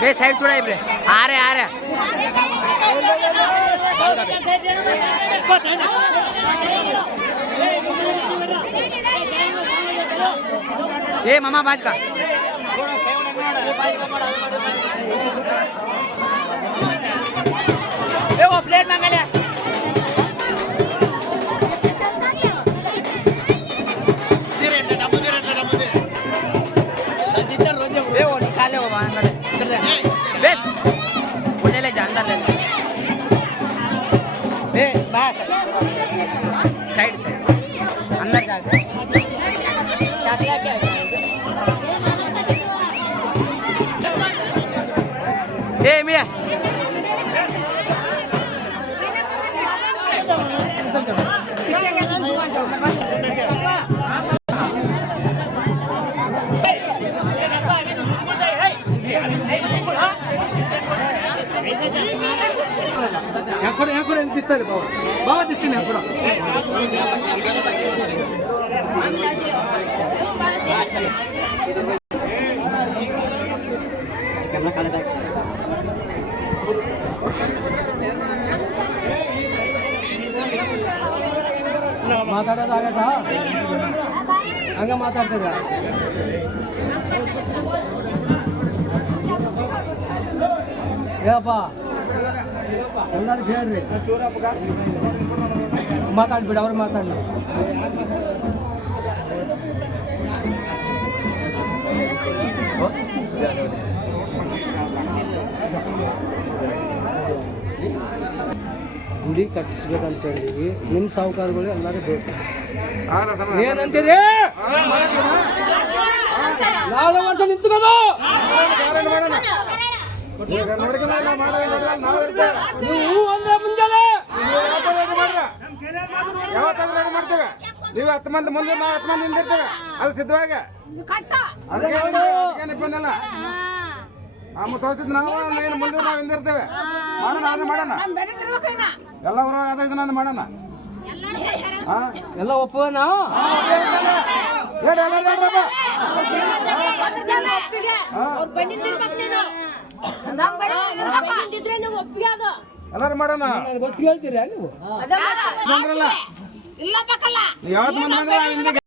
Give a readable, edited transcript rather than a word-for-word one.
बे side छोड़ा इब्रे आ रहे ये मामा बाज का ये वो प्लेट मांगा लिया ये वो निकाले वो मांगा ले बस बोले ले जानदार ले ए बस साइड से अंदर जा दाखला क्या ए मिया यहाँ ಕೂಡ ದಿಸ್ತಾರೆ ಬಾವ ದಿಸ್ತೀನಿ ಕೂಡ ಕ್ಯಾಮೆರಾ ಕಾಲ ಮಾತಾಡೋದಾಗತ್ತಾ ಹಂಗ ಮಾತಾಡ್ತಿದ್ರ ಏನಪ್ಪ ಎಲ್ಲರೂ ಹೇಳ್ರಿ ಮಾತಾಡ್ಬಿಡ ಅವ್ರು ಮಾತಾಡಲಿ ಗುಡಿ ಕಟ್ಟಿಸ್ಬೇಕಂತ ಹೇಳಿದ್ವಿ ನಿಮ್ಮ ಸಾಹುಕಾರಗಳು ಎಲ್ಲರೂ ಬೇಕು ಏನಂತೀರಿ ನಾವು ವರ್ಷ ನಿಂತ್ಕೋದು ನೀವು ಅಂದ್ರೆ ಮುಂಜಾನೆ ಯಾವತ್ತಾದ್ರೂ ಮಾಡ್ತೇವೆ ನೀವು 10 ಮಂದಿ ಮುಂದೆ ನಾವು 10 ಮಂದಿ ನಿಂದಿರ್ತೇವೆ ಅದು ಸಿದ್ಧವಾಗ ಬಂದಲ್ಲ ತೋರಿಸಿದ್ ನಾವು ಏನು ಮುಂದೆ ನಾವು ಹಿಂದಿರ್ತೇವೆ ಮಾಡೋಣ ಆದ್ರೆ ಮಾಡೋಣ ಎಲ್ಲ ಊರಾಗ ಅದ ಇದನ್ನ ಮಾಡೋಣ ಎಲ್ಲ ಒಪ್ಪುವ ನಾವು ಎಲ್ಲರೂ ಮಾಡೋಣ ಬಸ್ ಹೇಳ್ತೀರಾ ನೀವು ಯಾವತ್ತು ಮಂದಿ ಬಂದ್ರೆ